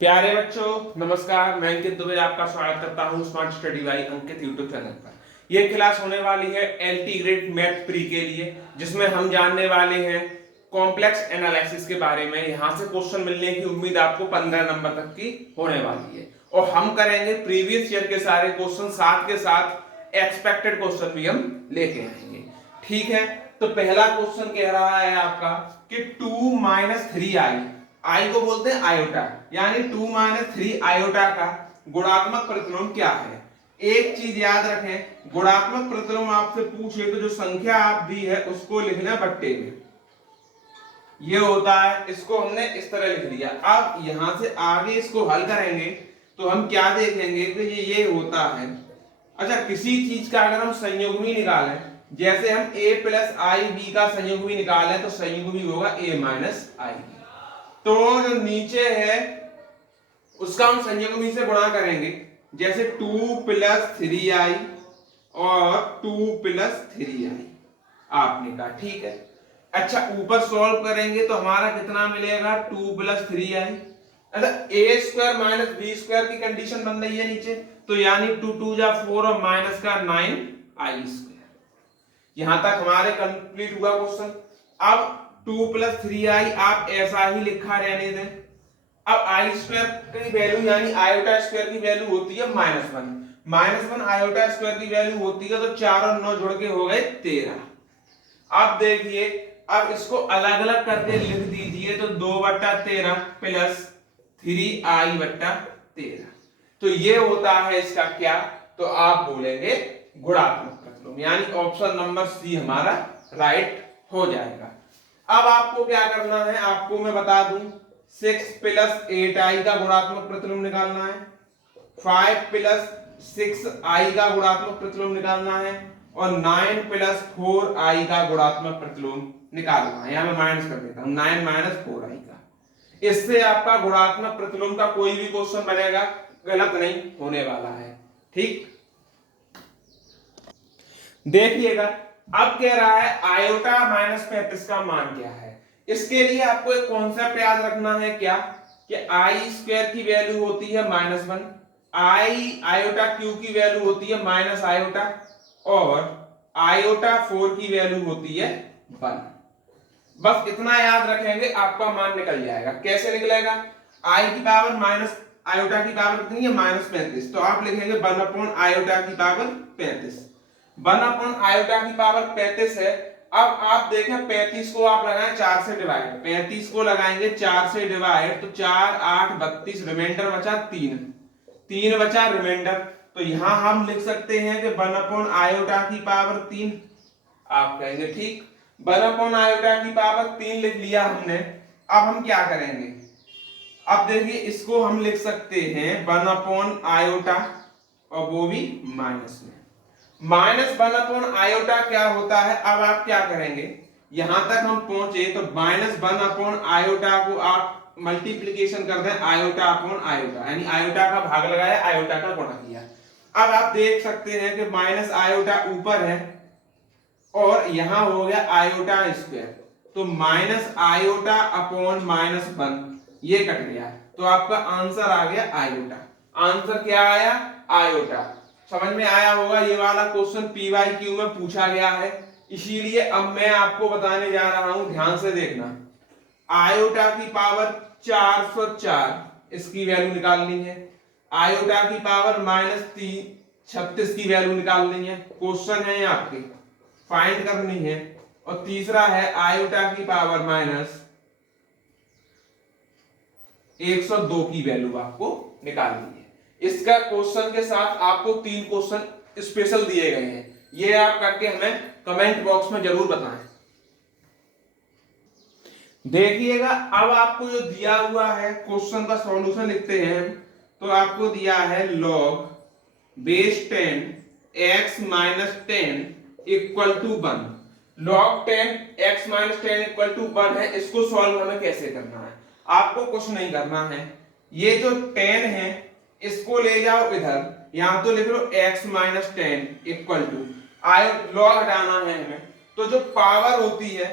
प्यारे बच्चों नमस्कार। मैं अंकित दुबे आपका स्वागत करता हूं स्मार्ट स्टडी बाय अंकित यूट्यूब चैनल पर। यह क्लास होने वाली है एलटी ग्रेड मैथ प्री के लिए, जिसमें हम जानने वाले हैं कॉम्प्लेक्स एनालिसिस के बारे में। यहां से क्वेश्चन मिलने की उम्मीद आपको 15 नंबर तक की होने वाली है और हम करेंगे प्रीवियस ईयर के सारे क्वेश्चन, साथ के साथ एक्सपेक्टेड क्वेश्चन भी हम लेके आएंगे। ठीक है, तो पहला क्वेश्चन कह रहा है आपका कि 2 - 3i, आई को बोलते हैं आयोटा, यानी 2 - 3 आयोटा का गुणात्मक प्रतिलोम क्या है। एक चीज याद रखें, गुणात्मक प्रतिलोम आपसे पूछे तो जो संख्या आप दी है उसको लिखना बट्टे में, ये होता है। इसको हमने इस तरह लिख दिया। अब यहां से आगे इसको हल करेंगे तो हम क्या देखेंगे कि ये होता है। अच्छा, किसी चीज का अगर हम संयुग्मी निकालें, जैसे हम a + ib का संयुग्मी निकालें तो संयुग्मी होगा a - ib। तो जो नीचे है उसका हम संयुग्मी से गुणा करेंगे, जैसे 2 + 3i और 2 + 3i आपने कहा, ठीक है। अच्छा, ऊपर सॉल्व करेंगे तो हमारा कितना मिलेगा, 2 + 3i। अच्छा, a² - b² की कंडीशन बन रही है नीचे, तो यानी 2 2 जा 4 और माइनस का 9i²। यहां तक हमारे कंप्लीट हुआ क्वेश्चन। अब 2 + 3i आप ऐसा ही लिखा रहने दें। अब i² की वैल्यू यानी आयोटा स्क्वायर की वैल्यू होती है -1। -1 आयोटा स्क्वायर की वैल्यू होती है, तो 4 और 9 जुड़ के हो गए 13। अब देखिए, अब इसको अलग अलग करके लिख दीजिए तो 2/13 + 3i/13। तो ये होता है इसका क्या, तो आप बोलेंगे गुणात्मक प्रतिलोम, यानी ऑप्शन नंबर सी हमारा राइट हो जाएगा। अब आपको क्या करना है, आपको मैं बता दूं, 6 + 8i का गुणात्मक प्रतिलोम निकालना है, 5 + 6i का गुणात्मक प्रतिलोम निकालना है और 9 + 4i का गुणात्मक प्रतिलोम निकालना है। यहां मैं माइनस कर देता हूं, 9 - 4i का। इससे आपका गुणात्मक प्रतिलोम का कोई भी क्वेश्चन बनेगा गलत नहीं होने वाला है। ठीक, देखिएगा। अब कह रहा है आयोटा -35 का मान क्या है। इसके लिए आपको एक कॉन्सेप्ट याद रखना है, क्या कि i² की वैल्यू होती है -1, आई आयोटा क्यू की वैल्यू होती है -आयोटा और आयोटा 4 की वैल्यू होती है 1। बस इतना याद रखेंगे, आपका मान निकल जाएगा। कैसे निकलेगा, आई की पावर माइनस आयोटा की पावर कितनी है, -35, तो आप लिखेंगे 1/आयोटा की पावर 35। 1/आयोटा की पावर 35 है। अब आप देखें 35 को आप लगाएं 4 से डिवाइड, 35 को लगाएंगे 4 से डिवाइड तो 4 8 32, रिमाइंडर बचा 3, 3 बचा रिमाइंडर। तो यहां हम लिख सकते हैं कि 1/आयोटा की पावर 3। आप कहेंगे ठीक, 1/आयोटा की पावर 3 लिख लिया हमने। अब हम क्या करेंगे, अब देखिए इसको हम लिख सकते हैं 1/आयोटा और वो भी माइनस में। -1/आयोटा क्या होता है, अब आप क्या करेंगे, यहां तक हम पहुंचे तो -1/आयोटा को आप मल्टीप्लीकेशन कर दें आयोटा अपॉन आयोटा, यानी आयोटा का भाग लगाया, आयोटा का गुणा किया। अब आप देख सकते हैं कि माइनस आयोटा ऊपर है और यहां हो गया आयोटा स्क्वायर, तो -आयोटा अपॉन -1 ये कट गया, तो आपका आंसर आ गया आयोटा। आंसर क्या आया, आयोटा। समझ में आया होगा, ये वाला क्वेश्चन PYQ में पूछा गया है, इसीलिए अब मैं आपको बताने जा रहा हूं, ध्यान से देखना। आयोटा की पावर 404 इसकी वैल्यू निकालनी है, आयोटा की पावर -36 की वैल्यू निकालनी है, क्वेश्चन है ये आपके, फाइंड करनी है। और तीसरा है आयोटा की पावर -102 की वैल्यू आपको निकालनी है। इसका क्वेश्चन के साथ आपको 3 क्वेश्चन स्पेशल दिए गए हैं, ये आप करके हमें कमेंट बॉक्स में जरूर बताएं। देखिएगा, अब आपको जो दिया हुआ है क्वेश्चन का सॉल्यूशन लिखते हैं, तो आपको दिया है log base 10 x - 10 = 1। log 10 x - 10 = 1 है। इसको सॉल्व हमें कैसे करना है, आपको कुछ नहीं करना है, ये जो 10 है इसको ले जाओ इधर, यहां तो लिख लो x - 10 = आयो लॉग हटाना है हमें, तो जो पावर होती है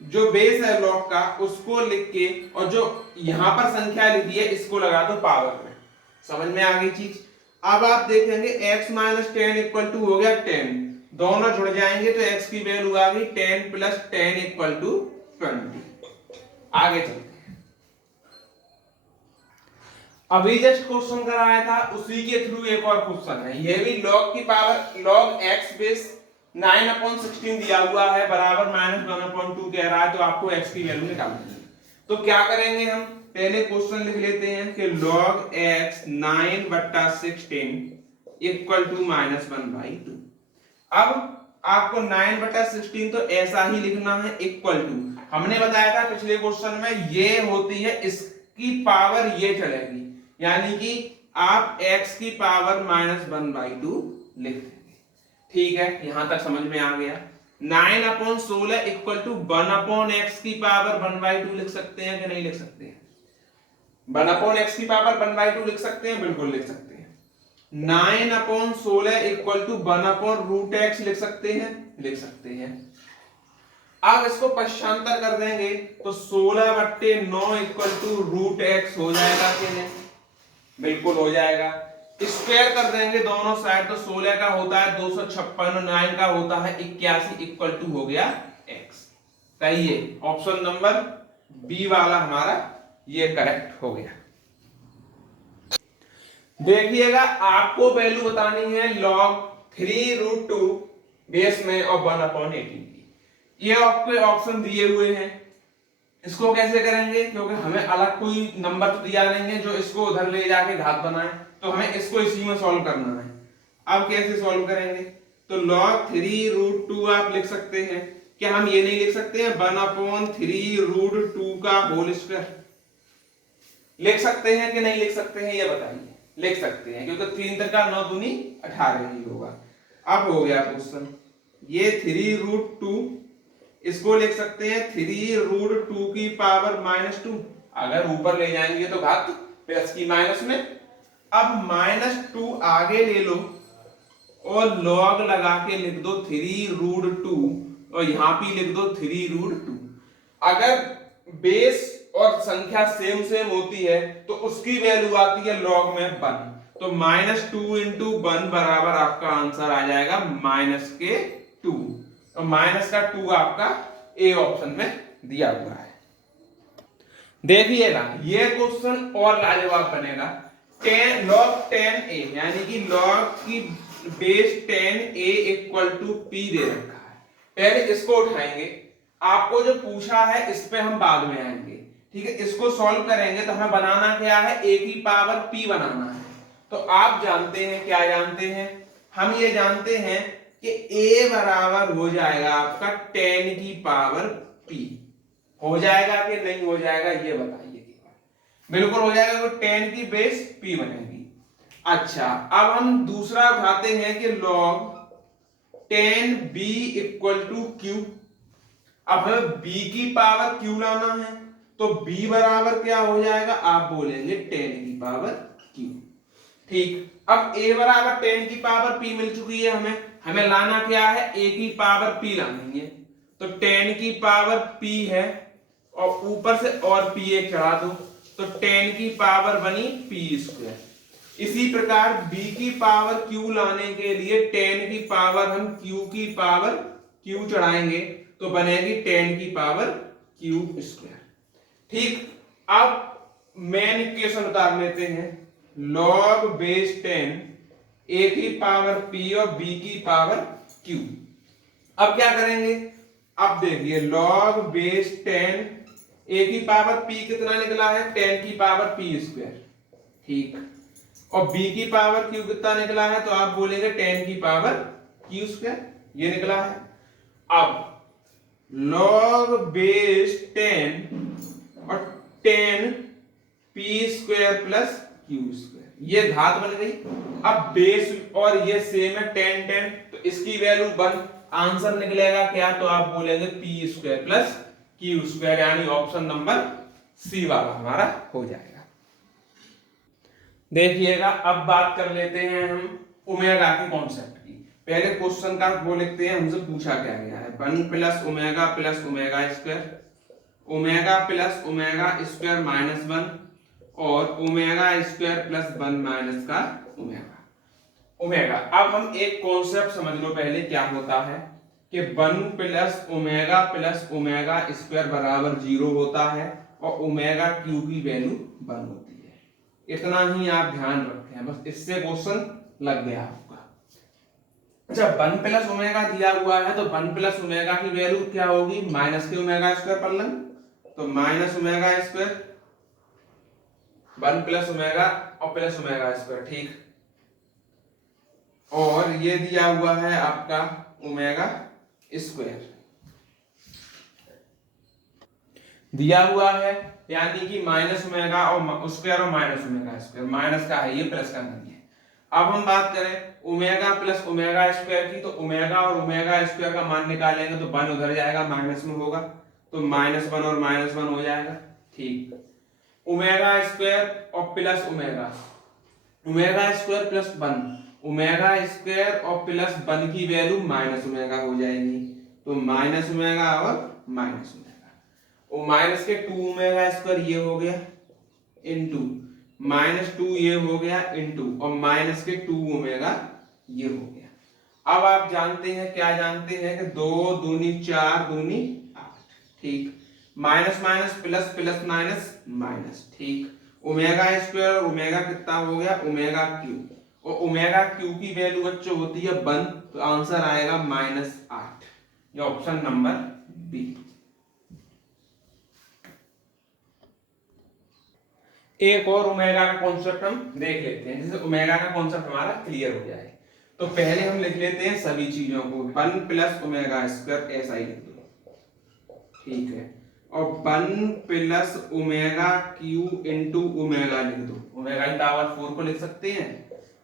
जो बेस है लॉग का उसको लिख के और जो यहां पर संख्या लिखी है इसको लगा दो पावर में। समझ में आ गई चीज। अब आप देखेंगे x माइनस 10 इक्वल टू हो गया 10, दोनों जुड़ जाएंगे तो x की वैल्यू आ गई 10 प्लस 10 इक्वल टू 20। आगे चलते हैं। अभी जस्ट क्वेश्चन कराया था उसी के थ्रू एक और क्वेश्चन है, ये भी log की पावर log x बेस 9/16 दिया हुआ है बराबर -1/2 कह रहा है, तो आपको x की वैल्यू निकालनी है। तो क्या करेंगे हम, पहले क्वेश्चन लिख लेते हैं कि log x 9/16 इक्वल टू -1/2। अब आपको 9/16 तो ऐसा ही लिखना है इक्वल टू, हमने बताया था पिछले क्वेश्चन में ये होती है इसकी पावर ये चलेगी, यानी कि आप x की पावर -1/2 लिख देंगे। ठीक है, यहां तक समझ में आ गया। 9/16 इक्वल टू 1/x की पावर 1/2 लिख सकते हैं कि नहीं लिख सकते हैं? 1/x की पावर 1/2 लिख सकते हैं, बिल्कुल लिख सकते हैं। 9/16 इक्वल टू 1/√x लिख सकते हैं, लिख सकते हैं। अब इसको पश्चांतर कर देंगे तो 16/9 इक्वल टू √x हो जाएगा कि नहीं? बिल्कुल हो जाएगा। स्क्वायर कर देंगे दोनों साइड तो 16 का होता है 256 और 9 का होता है 81 इक्वल टू हो गया x। सही है, ऑप्शन नंबर बी वाला हमारा ये करेक्ट हो गया। देखिएगा आपको वैल्यू बतानी है log 3√2 बेस में और 1/18 की। ये आपके ऑप्शन दिए हुए हैं, इसको कैसे करेंगे, क्योंकि हमें अलग कोई नंबर तो दिया नहीं है जो इसको उधर ले जाके घात बनाए, तो हमें इसको इसी में सॉल्व करना है। अब कैसे सॉल्व करेंगे, तो log 3√2 आप लिख सकते हैं, क्या हम ये नहीं लिख सकते हैं 1/3√2 का होल स्क्वायर? लिख सकते हैं कि नहीं लिख सकते हैं, ये बताइए। लिख सकते हैं, क्योंकि 3 का 9 दूनी 18 ही होगा। अब हो गया क्वेश्चन, ये 3√2 इसको लिख सकते हैं 3√2 की पावर -2, अगर ऊपर ले जाएंगे तो घात प्लस की माइनस में। अब -2 आगे ले लो और log लगा के लिख दो 3√2 और यहां भी लिख दो 3√2। अगर बेस और संख्या सेम सेम होती है तो उसकी वैल्यू आती है log में 1, तो -2 इंटू 1 बराबर आपका आंसर आ जाएगा -2, और -2 आपका ए ऑप्शन में दिया हुआ है। देखिएगा ये क्वेश्चन और लाजवाब बनेगा। log 10a यानी कि log की base 10a equal to p दे रखा है, पहले इसको उठाएंगे। आपको जो पूछा है इस पे हम बाद में आएंगे, ठीक है। इसको सॉल्व करेंगे तो हमें बनाना क्या है, a की पावर p बनाना है। तो आप जानते हैं, क्या जानते हैं, हम ये जानते हैं कि a बराबर हो जाएगा आपका 10 की पावर p। हो जाएगा कि नहीं हो जाएगा ये बताइए। बिल्कुल हो जाएगा, तो 10 की बेस p बनेगी। अच्छा, अब हम दूसरा उठाते हैं कि log 10b equal to q। अब हमें b की पावर q लाना है, तो b बराबर क्या हो जाएगा, आप बोलेंगे 10 की पावर q। ठीक, अब a बराबर 10 की पावर p मिल चुकी है, हमें लाना क्या है, a की पावर p लानी है। तो 10 की पावर p है और ऊपर से और p एक चढ़ा दो, तो 10 की पावर बनी p²। इसी प्रकार b की पावर q लाने के लिए 10 की पावर हम q की पावर q चढ़ाएंगे तो बनेगी 10 की पावर q²। ठीक, अब मेन इक्वेशन उतार लेते हैं, log बेस 10 a की पावर p और b की पावर q। अब क्या करेंगे, अब देखिए log बेस 10 a की पावर p कितना निकला है, 10 की पावर p²। ठीक, और b की पावर q कितना निकला है, तो आप बोलेंगे 10 की पावर q², ये निकला है। अब log बेस 10 और 10 p² प्लस q², ये घात बन गई। अब बेस और ये सेम है 10 10, तो इसकी वैल्यू 1, आंसर निकलेगा क्या, तो आप बोलेंगे p² प्लस q², यानी ऑप्शन नंबर सी वाला हमारा हो जाएगा। देखिएगा अब बात कर लेते हैं हम ओमेगा के कॉन्सेप्ट की। पहले क्वेश्चन का वो लिखते हैं, हमसे पूछा क्या गया है, 1 + ओमेगा + ओमेगा² omega plus omega square minus 1 और ओमेगा स्क्वायर प्लस 1 माइनस का ओमेगा। ओमेगा, अब हम एक कॉन्सेप्ट समझ लो पहले क्या होता है कि 1 प्लस ओमेगा स्क्वायर बराबर 0 होता है और ओमेगा क्यू की वैल्यू 1 होती है। इतना ही आप ध्यान रखें, बस इससे क्वेश्चन लग गया आपका। जब 1 प्लस ओमेगा दिया हुआ है तो 1 प्लस ओमेगा की वैल्यू क्या होगी, माइनस के ओमेगा स्क्वायर पर लंग, तो minus omega square 1 plus omega और प्लस ओमेगा स्क्वायर, ठीक। और ये दिया हुआ है आपका ओमेगा स्क्वायर दिया हुआ है, यानी कि माइनस ओमेगा और स्क्वायर और माइनस ओमेगा स्क्वायर, माइनस का है ये, प्लस का नहीं है। अब हम बात करें ओमेगा प्लस ओमेगा स्क्वायर की, तो ओमेगा और ओमेगा स्क्वायर का मान निकालेंगे तो 1 उधर जाएगा, माइनस में होगा, तो -1 और -1 हो जाएगा, ठीक। ओमेगा स्क्वायर और plus omega, omega square plus 1, omega square और प्लस 1 की वैल्यू माइनस ओमेगा हो जाएगी, तो माइनस ओमेगा और माइनस ओमेगा, और माइनस के 2 ओमेगा स्क्वायर ये हो गया इनटू -2 ये हो गया इनटू और माइनस के 2 ओमेगा ये हो गया। अब आप जानते हैं, क्या जानते हैं कि 2 दूनी 4 दूनी 8, ठीक। Minus minus plus plus minus minus, ठीक। ओमेगा स्क्वायर और ओमेगा कितना हो गया, ओमेगा क्यू, और ओमेगा क्यू की वैल्यू बच्चों होती है 1, तो आंसर आएगा -8, ये ऑप्शन नंबर बी। एक और ओमेगा का कॉन्सेप्ट हम देख लेते हैं, जिससे ओमेगा का कॉन्सेप्ट हमारा क्लियर हो जाए। तो पहले हम लिख लेते हैं सभी चीजों को, 1 प्लस ओमेगा स्क्वायर ऐसा ही लिख दो, ठीक है, और 1 plus omega cube into omega लिख दो, ओमेगा की पावर 4 को लिख सकते हैं,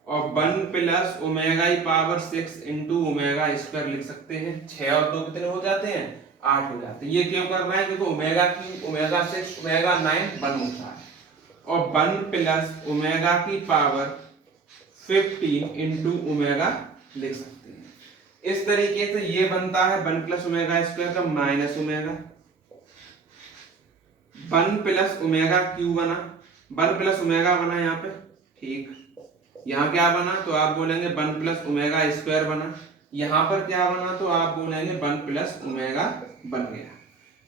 और 1 प्लस ओमेगा की पावर 6 इंटू ओमेगा स्क्वायर लिख सकते हैं। 6 और 2 कितने हो जाते हैं, 8 हो जाते हैं। ये क्यों कर रहे हैं, क्योंकि ओमेगा क्यू ओमेगा 6 ओमेगा 9 1 होता है, और 1 प्लस ओमेगा की पावर 15 इंटू ओमेगा लिख सकते हैं। इस तरीके से ये बनता है 1 प्लस ओमेगा स्क्वायर का minus omega, 1 plus omega cube बना, 1 प्लस ओमेगा बना यहाँ पे, ठीक। यहाँ क्या बना, तो आप बोलेंगे 1 प्लस ओमेगा स्क्वायर बना, यहाँ पर क्या बना, तो आप बोलेंगे 1 प्लस ओमेगा बन गया,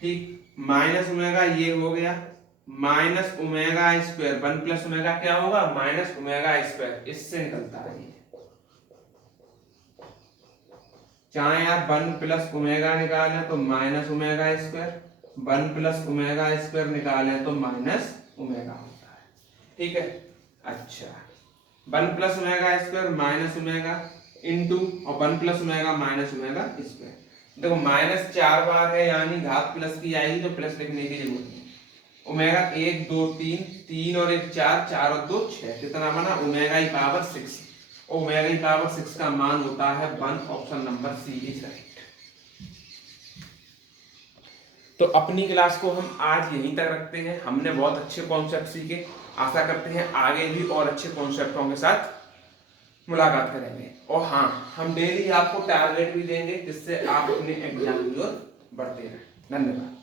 ठीक। माइनस ओमेगा ये हो गया, minus omega square, 1 plus omega क्या होगा, माइनस ओमेगा स्क्वायर, इससे निकलता है ये। चाहे आप 1 प्लस ओमेगा निकालें तो minus omega square, 1 plus omega square निकालें तो माइनस ओमेगा होता है, ठीक है। अच्छा, 1 plus omega square minus omega into और 1 plus omega minus omega square. देखो माइनस 4 बार है, यानी घात प्लस की आएगी, तो प्लस लिखने की जरूरत नहीं। ओमेगा 1 2 3, 3 और 1 4, 4 और 2 6, कितना बना, ओमेगा की पावर 6, ओमेगा की पावर 6 का मान होता है 1, option number C is right. तो अपनी क्लास को हम आज यहीं तक रखते हैं, हमने बहुत अच्छे कॉन्सेप्ट सीखे, आशा करते हैं आगे भी और अच्छे कॉन्सेप्टों के साथ मुलाकात करेंगे। और हाँ, हम डेली आपको टारगेट भी देंगे, जिससे आप अपने एग्जाम की ओर बढ़ते रहें। धन्यवाद।